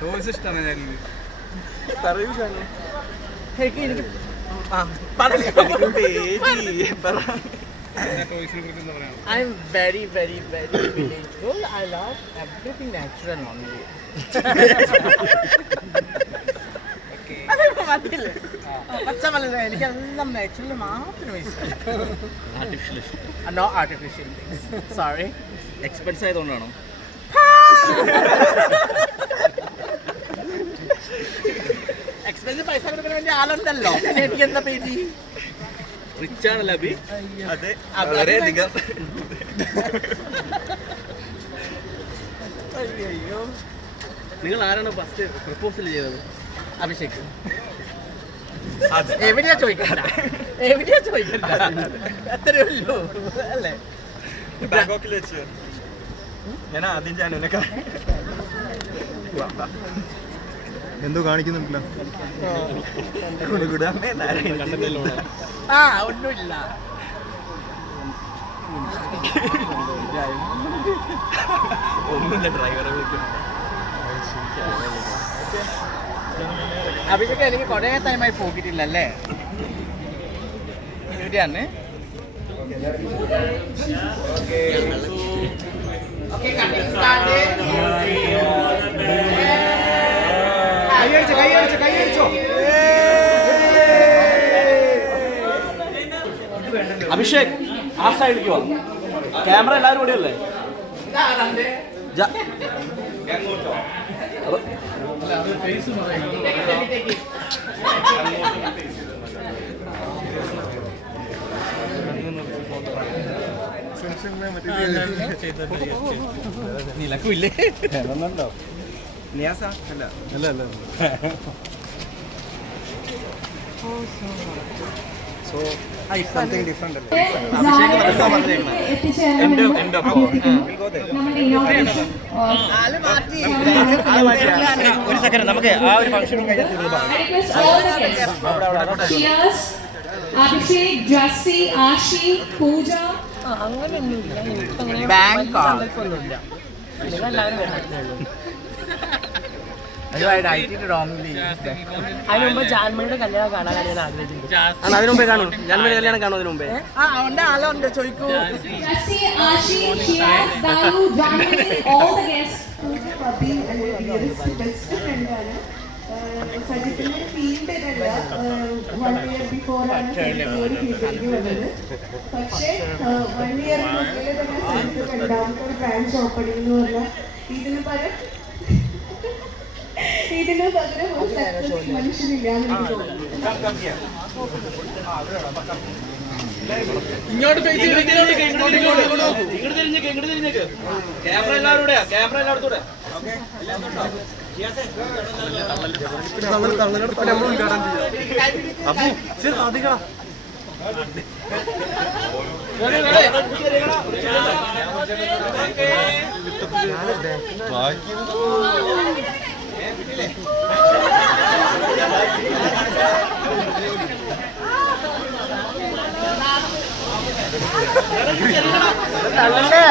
Toys ഇഷ്ടമാണ് ഞാൻ പറയൂ എനിക്ക് am very very very village I love everything natural only മതില്ലേ പച്ച മലയാളം എനിക്ക് എല്ലാം നാച്ചുറൽ മാത്രം ഇഷ്ടം ആർട്ടിഫിഷ്യൽ സോറി എക്സ്പെൻസ് ആയതുകൊണ്ടാണോ? എക്സ്പെൻസ് പൈസ കൊടുക്കാൻ വേണ്ടി ആളുണ്ടല്ലോ. പിന്നെ എനിക്ക് എന്താ പേടി റിച്ച് ആണല്ലോ അബി അതെ അബി- വളരെയധികം അയ്യോ. നിങ്ങൾ ആരാണ് ഫസ്റ്റ് പ്രപ്പോസൽ ചെയ്തത്? അഭിഷേക്. എവിടെയാ ചോദിക്കണ്ട. എവിടെയാ ചോദിക്കണ്ട? അത്രേ ഉള്ളൂ. അല്ലേ? ബാങ്കോക്കിൽ വെച്ച്. ഞാൻ ആദ്യം ജാനുവിനെ എന്തോ കാണിക്കുന്നുണ്ടല്ലോ? ആ ഒന്നുമില്ല. ഒന്നുമില്ല ഡ്രൈവറെ വിളിക്കും. അഭിഷേക് എനിക്ക് കുറേ ടൈമായി പോകിട്ടില്ലല്ലേ എവിടെയാണ് കൈയടിച്ചോ കൈയടിച്ചോ കൈയടിച്ചോ. അഭിഷേക് ആ സൈഡിലേക്ക് വാ. ക്യാമറ എല്ലാവരും കൂടി അല്ലേ? നിലക്കില്ലേ അല്ല. അല്ല അല്ല സോ സംതിങ് ഡിഫറെന്റ് അല്ലേ? എന്റെ എന്റെ ഒരു സെക്കൻഡ് നമുക്ക് ആ ഒരു function Abhishek Jessy Ashi Pooja bank wrongly അതിന് മുമ്പ് ജാൻമണിയുടെ കല്യാണം കാണാനാണ് ഞാൻ ആഗ്രഹിക്കുന്നത് അതിനു മുമ്പേ കാണും ജന്മദിന കല്യാണം കാണും അതിനു മുമ്പേ? ആ അവന്റെ ആളുണ്ട് ചോദിക്കൂ. ജാൻമണി സജിത്തിന്റെ ഫീൽഡ് വൺ ഫീൽഡിലേക്ക് വന്നത് പക്ഷേ വൺ ഇയറിനുള്ളിൽ തന്നെ സജിത്ത് രണ്ടാമത്തെ ഒരു ബ്രാഞ്ച് ഓപ്പണിംഗ് എന്ന് പറഞ്ഞാൽ ഇതിന് പകരം ഇതിന് പകരം ഒരു സക്സസ് മനുഷ്യനില്ല എന്ന് എനിക്ക് തോന്നുന്നു. ഇങ്ങോട്ട് ഫേസ് ഇങ്ങോട്ട് തിരിഞ്ഞേക്ക് ഇങ്ങോട്ട് തിരിഞ്ഞേക്ക് ക്യാമറ എല്ലാവരും കൂടെയാ ക്യാമറ എല്ലായിടത്തും കൂടെ നമ്മൾ ഉദ്ഘാടനം ചെയ്യാം. അപ്പു ശരി അധികം. തള്ളണ്ടേ